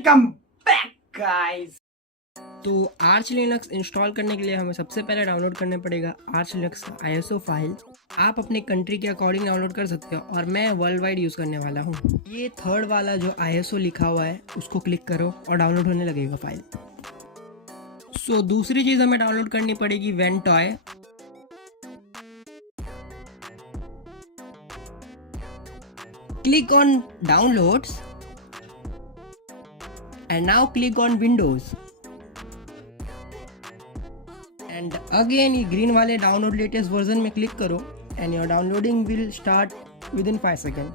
Welcome back guys. तो arch Linux install करने के लिए हमें सबसे पहले डाउनलोड करने पड़ेगा आर्च लिनक्स का ISO फाइल। आप अपने कंट्री के अकॉर्डिंग डाउनलोड कर सकते हो और मैं वर्ल्ड वाइड यूज़ करने वाला हूँ। ये थर्ड वाला जो ISO लिखा हुआ है उसको क्लिक करो और डाउनलोड होने लगेगा फाइल। सो दूसरी चीज़ हमें डाउनलोड करनी पड़ेगी Ventoy. Click on downloads and now click on Windows and again ये ग्रीन वाले डाउनलोड लेटेस्ट वर्जन में क्लिक करो and your downloading will start within 5 second.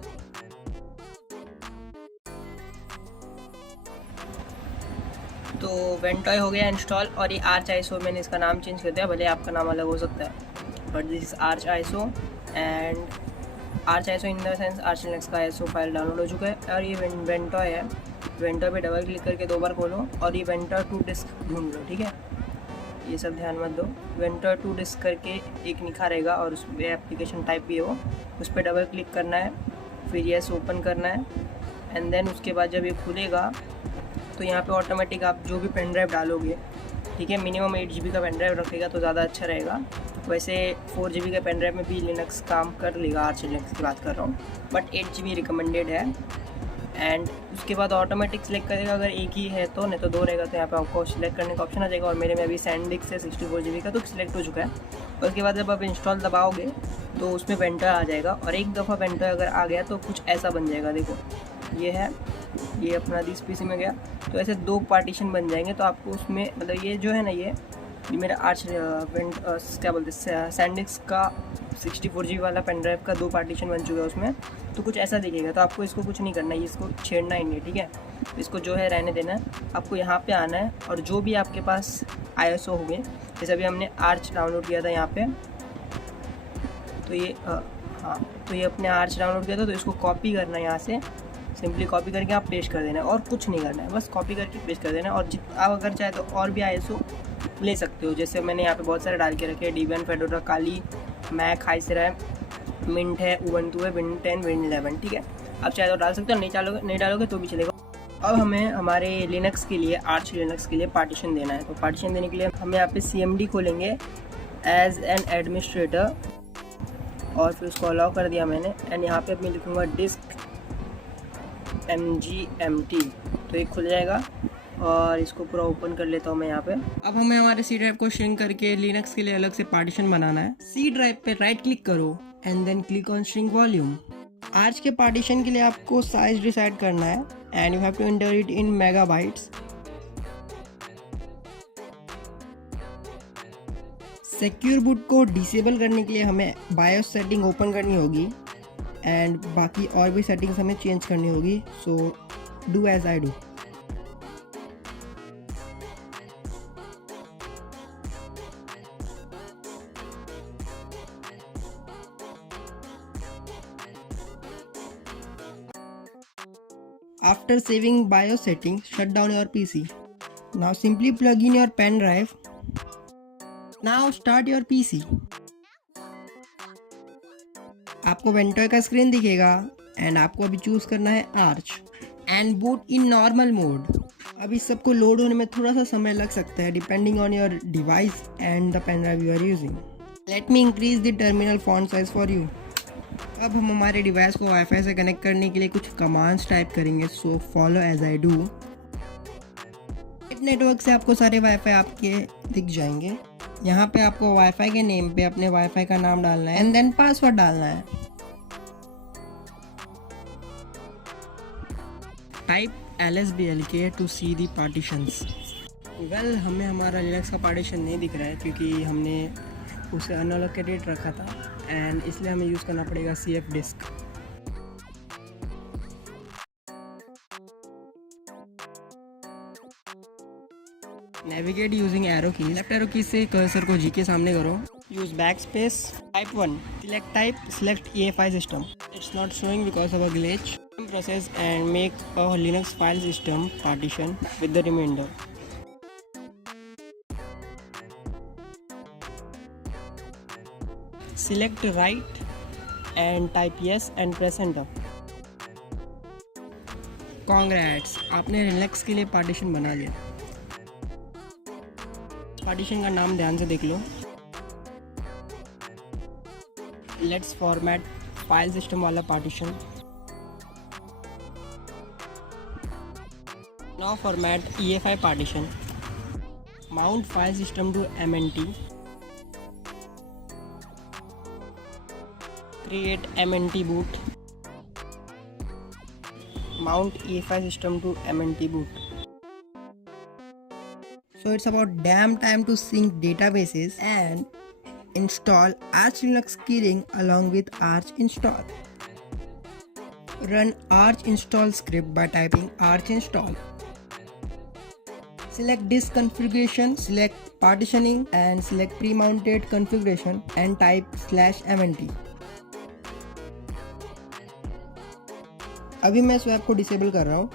तो वेंटॉय हो गया इंस्टॉल और ये आर्च ISO मैंने इसका नाम चेंज कर दिया, भले आपका नाम अलग हो सकता है but this is arch ISO and arch ISO in the sense arch Linux का ISO फाइल डाउनलोड हो चुका है। और ये वेंटॉय है, वेंटॉय पे डबल क्लिक करके 2 बार खोलो और ये वेंटॉय टू डिस्क ढूंढ लो। ठीक है, ये सब ध्यान मत दो। वेंटॉय टू डिस्क करके एक लिखा रहेगा और उस पर एप्लीकेशन टाइप भी हो, उस पर डबल क्लिक करना है, फिर यस ओपन करना है एंड देन उसके बाद जब ये खुलेगा तो यहाँ पे ऑटोमेटिक आप जो भी पेन ड्राइव डालोगे, ठीक है, मिनिमम 8 GB का पेन ड्राइव रखेगा तो ज़्यादा अच्छा रहेगा। वैसे 4 GB का पेन ड्राइव में भी लिनक्स काम कर लेगा, आर्च लिनक्स की बात कर रहा हूँ, बट 8 GB रिकमेंडेड है। एंड उसके बाद ऑटोमेटिक सिलेक्ट करेगा, अगर एक ही है तो, नहीं तो 2 रहेगा तो यहाँ पे आपको सिलेक्ट करने का ऑप्शन आ जाएगा। और मेरे में अभी सैंडिस्क है 64 GB का तो सिलेक्ट हो चुका है। और उसके बाद जब आप इंस्टॉल दबाओगे तो उसमें वेंटॉय आ जाएगा और एक दफ़ा वेंटॉय अगर आ गया तो कुछ ऐसा बन जाएगा। देखो ये है, ये अपना दिस PC में गया तो ऐसे 2 पार्टीशन बन जाएंगे। तो आपको उसमें मतलब ये जो है ना, ये मेरा आर्च क्या बोलते हैं सैंडिस्क का 64 GB वाला पेन ड्राइव का 2 पार्टीशन बन चुका है उसमें, तो कुछ ऐसा दिखेगा। तो आपको इसको कुछ नहीं करना है, इसको छेड़ना ही नहीं, ठीक है। इसको जो है रहने देना है। आपको यहाँ पे आना है और जो भी आपके पास ISO हो गए, जैसे अभी हमने आर्च डाउनलोड किया था यहाँ पे, तो ये हाँ, तो ये अपने आर्च डाउनलोड किया था, तो इसको कॉपी करना है यहाँ से, सिंपली कॉपी करके आप पेस्ट कर देना है और कुछ नहीं करना है, बस कॉपी करके पेस्ट कर देना है। और आप अगर चाहे तो और भी ISO ले सकते हो, जैसे मैंने यहाँ पे बहुत सारे डाल के रखे हैं, Debian, फेडोरा, काली, मैक, हाइसेरा है, मिंट है, उबंटू है, विन 10, विन 11, ठीक है। आप चाहे तो डाल सकते हो, नहीं डालोगे तो भी चलेगा। अब हमें हमारे लिनक्स के लिए, आर्च लिनक्स के लिए पार्टीशन देना है। तो पार्टीशन देने के लिए हम यहाँ पे CMD खोलेंगे एज एन एडमिनिस्ट्रेटर और फिर उसको अलाउ कर दिया मैंने। एंड यहाँ पे मैं लिखूँगा डिस्क MGMT, तो ये खुल जाएगा और इसको पूरा ओपन कर लेता हूँ मैं यहाँ पे। अब हमें हमारे C ड्राइव को श्रिंक करके लिनक्स के लिए अलग से पार्टीशन बनाना है। C ड्राइव पे राइट क्लिक करो and then click on shrink volume. Arch के पार्टीशन के लिए आपको साइज डिसाइड करना है and you have to enter it in megabytes. Secure boot को डिसेबल करने के लिए हमें बायोस सेटिंग ओपन करनी होगी एंड बाकी और भी सेटिंग्स हमें चेंज करनी होगी। So do as I do. After saving BIOS settings, shut down your PC. Now simply plug in your pen drive. Now start your PC. आपको वेंटॉय का स्क्रीन दिखेगा एंड आपको अभी चूज करना है arch and boot in normal mode. अब इस सबको लोड होने में थोड़ा सा समय लग सकता है depending on your device and the pen drive you are using. Let me increase the terminal font size for you. अब हम हमारे डिवाइस को वाईफाई से कनेक्ट करने के लिए कुछ कमांड्स टाइप करेंगे, so follow as I do. Network से आपको सारे वाईफाई आपके दिख जाएंगे। यहाँ पे आपको वाईफाई के नेम पे अपने वाईफाई का नाम डालना है एंड देन पासवर्ड डालना है। Type LSBLK to see the partitions. Well, हमें हमारा लिनक्स का पार्टीशन नहीं दिख रहा है क्योंकि हमने उसे अनअलोकेटेड रखा था एंड इसलिए हमें यूज़ करना पड़ेगा CF disk. Navigate using arrow key. Left arrow key से कर्सर को G के सामने करो। Use backspace. Type 1 select type, select EFI system. It's not showing because of a glitch. Process and make a Linux file system partition with the reminder. Select right and type yes and press enter. Congrats, आपने Linux के लिए partition बना लिया। Partition का नाम ध्यान से देख लो। लेट्स फॉर्मेट फाइल सिस्टम वाला partition. Now format EFI partition. Mount file system to MNT। Create MNT boot। Mount EFI system to MNT boot. So it's about damn time to sync databases and install Arch Linux keyring along with Arch install. Run Arch install script by typing Arch install. Select disk configuration, select partitioning and select pre-mounted configuration and type /mnt. अभी मैं swap को disable कर रहा हूँ।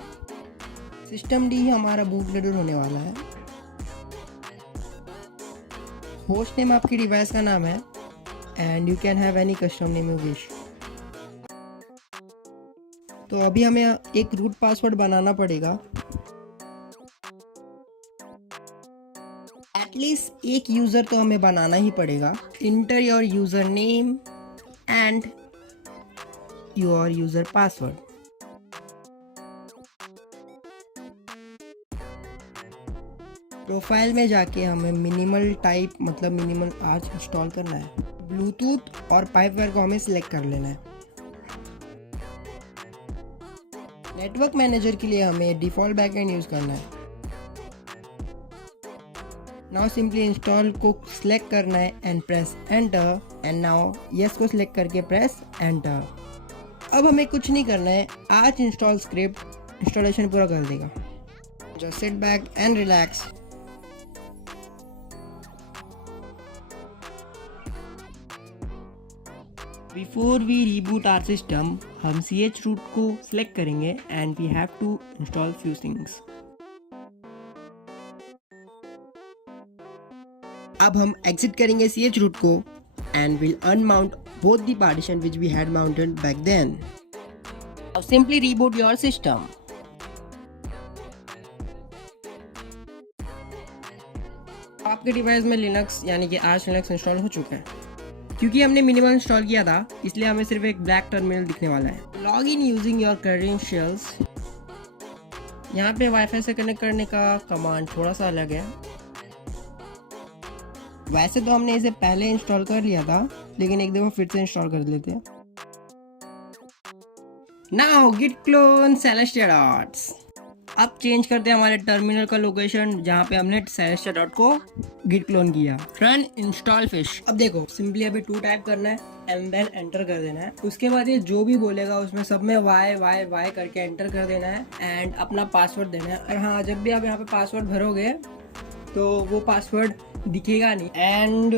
System D हमारा bootloader होने वाला है। होस्ट नेम आपकी डिवाइस का नाम है and you can have any custom name you wish. तो अभी हमें एक रूट पासवर्ड बनाना पड़ेगा। एटलीस्ट एक यूजर तो हमें बनाना ही पड़ेगा। Inter your user name and your user password. Profile में जाके हमें मिनिमल टाइप मतलब मिनिमल आर्च इंस्टॉल करना है। ब्लूटूथ और पाइपवेयर को हमें सिलेक्ट कर लेना है। नेटवर्क मैनेजर के लिए हमें डिफॉल्ट बैकएंड यूज करना है। नाउ सिंपली इंस्टॉल को सिलेक्ट करना है and press enter and now yes को सिलेक्ट करके प्रेस एंटर। अब हमें कुछ नहीं करना है, आर्च इंस्टॉल स्क्रिप्ट इंस्टॉलेशन पूरा कर देगा। Just sit back and relax. Before we reboot our system हम chroot को सिलेक्ट करेंगे and we have to install few things. अब हम एग्जिट करेंगे chroot को and will unmount both the partition which we had mounted back then. Now simply reboot your system. आपके device में Linux यानी कि आर्च लिनक्स इंस्टॉल हो चुका है। क्योंकि हमने मिनिमल इंस्टॉल किया था इसलिए हमें सिर्फ एक ब्लैक टर्मिनल दिखने वाला है। Log in using your credentials. यहाँ पे वाईफाई से कनेक्ट करने का कमांड थोड़ा सा अलग है। वैसे तो हमने इसे पहले इंस्टॉल कर लिया था लेकिन एक दफा फिर से इंस्टॉल कर लेते हैं। Now git clone celestia dots। अब चेंज करते हैं हमारे टर्मिनल का लोकेशन जहाँ पे हमने celestia dot को git clone किया। Run install fish. अब देखो सिंपली अभी 2 टाइप करना है एंड देन एंटर कर देना है। उसके बाद ये जो भी बोलेगा उसमें सब में y करके एंटर कर देना है एंड अपना पासवर्ड देना है। और हाँ, जब भी आप यहाँ पे पासवर्ड भरोगे तो वो पासवर्ड दिखेगा नहीं and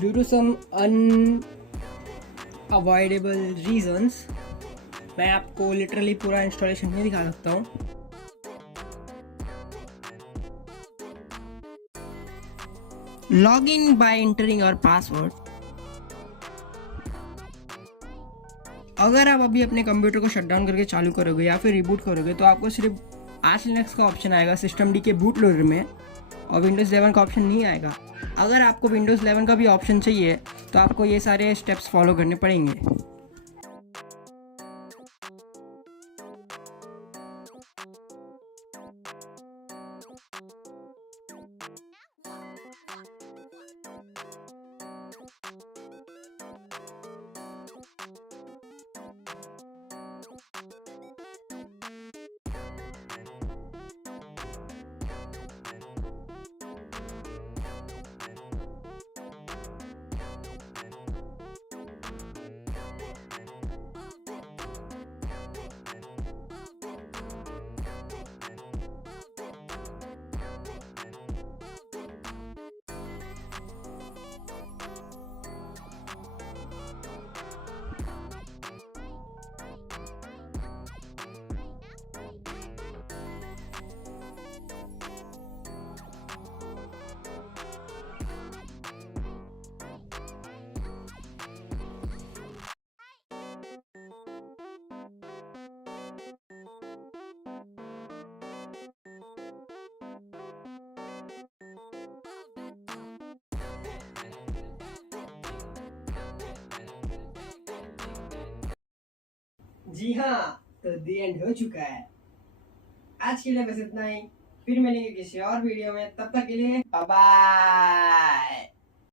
due to some unavoidable reasons मैं आपको लिटरली पूरा इंस्टॉलेशन नहीं दिखा सकता हूँ। Log in by entering your password. अगर आप अभी अपने कंप्यूटर को शट डाउन करके चालू करोगे या फिर रिबूट करोगे तो आपको सिर्फ आर्च लिनक्स का ऑप्शन आएगा सिस्टम डी के बूट लोडर में और विंडोज़ 11 का ऑप्शन नहीं आएगा। अगर आपको विंडोज़ 11 का भी ऑप्शन चाहिए तो आपको ये सारे स्टेप्स फॉलो करने पड़ेंगे। जी हाँ, तो दी एंड हो चुका है। आज के लिए बस इतना ही, फिर मिलेंगे किसी और वीडियो में, तब तक के लिए बाय बाय।